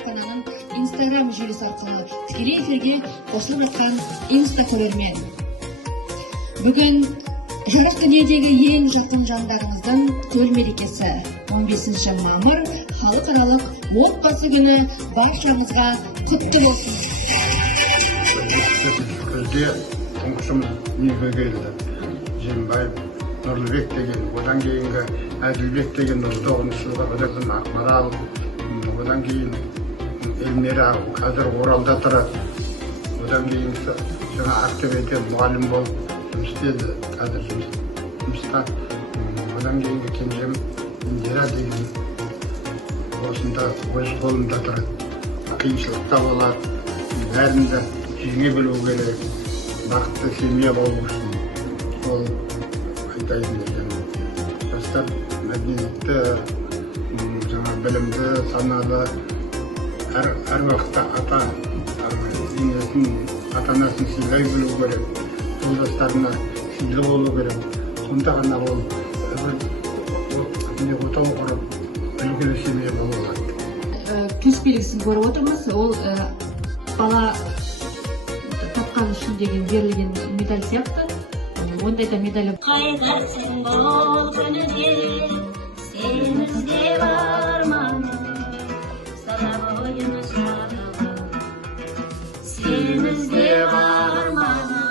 кітапхананың Instagram желісі арқылы тікелей эфирге қосылып жатқан инста көрермен. Бүгін жарық дүниедегі ең жақын жандарыңыздың төл мерекесі 15 мамыр халықаралық отбасы күні баршаңызға құтты болсын. Күзде тұңғышым дүниеге келді. Жиенбаев Нұрлыбек деген, одан кейінгі Әділбек деген 9 жылға қадырдың Ақмарал, одан кейін Эльмира қазір Оралда тұрады. Одан кейін жаңа Ақтөбеде мұғалім болып жұмыс істеді, қазір жұмыста. Одан кейінгі кенжем Индира деген осында өз қолында тұрады. Қиыншылықта болады, бәрінде жеңе білу керек, бақытты семья болу үшін. Ол айтайын деген жастар мәдениетті, жаңа білімді, саналы, әр уақытта ата-анасын сыйлай білу керек, жолдастарына сыйлы болу керек. Сонда ғана ол отау құрып, үлгілі семья бола алады. Төс белгісін көріп отырмыз, ол бала тапқан үшін деген берілген медаль сияқты. Ондай да медалі. Қайғырсың бұл күніде, сен іздеп арманым, сана бойына шағылып. Сен іздеп арманым,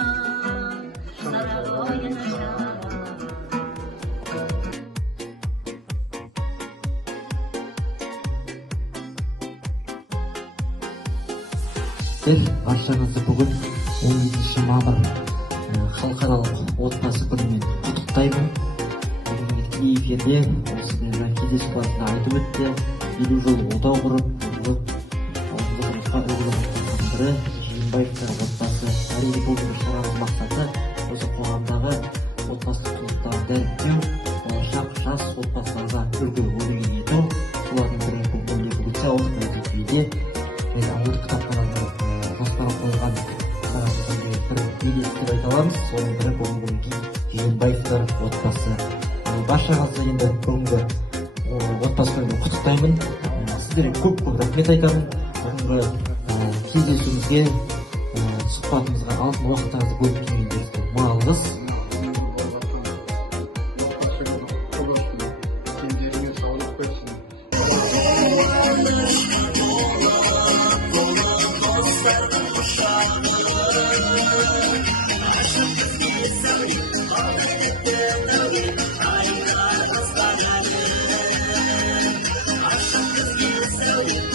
сана бойына шағылып. Баршаңызды бүгін 17 мамыр халықаралық отбасы күнімен құттықтаймын. Бүгінгі тікелей эфирде осындай кездесу барысында айтып өтті. 50 жыл отау құрып, алдыңғы жұмысқа үлгілі болғандардың бірі Жиенбаевтар отбасы. Әрине бұл шараның мақсаты осы қоғамдағы отбасылық құндылықтарды дәріптеу, болашақ жас отбасыларға үлгі өнеге ету. Солардың бірі бұл революция ауылдық мектепте ауылдық кітапхананың жоспарға қойылған белестер айта аламыз. Соның бірі бүгінгі Жиенбаевтар отбасы. Баршаңызды енді бүгінгі отбасы күнімен құттықтаймын. Сіздерге көп рахмет айтамын. Бүгінгі кездесуімізге, сұхбатымызға алтын уақытыңызды бөліп келгендеріңізге мың алғыс. Aşk kız gibi sevdim,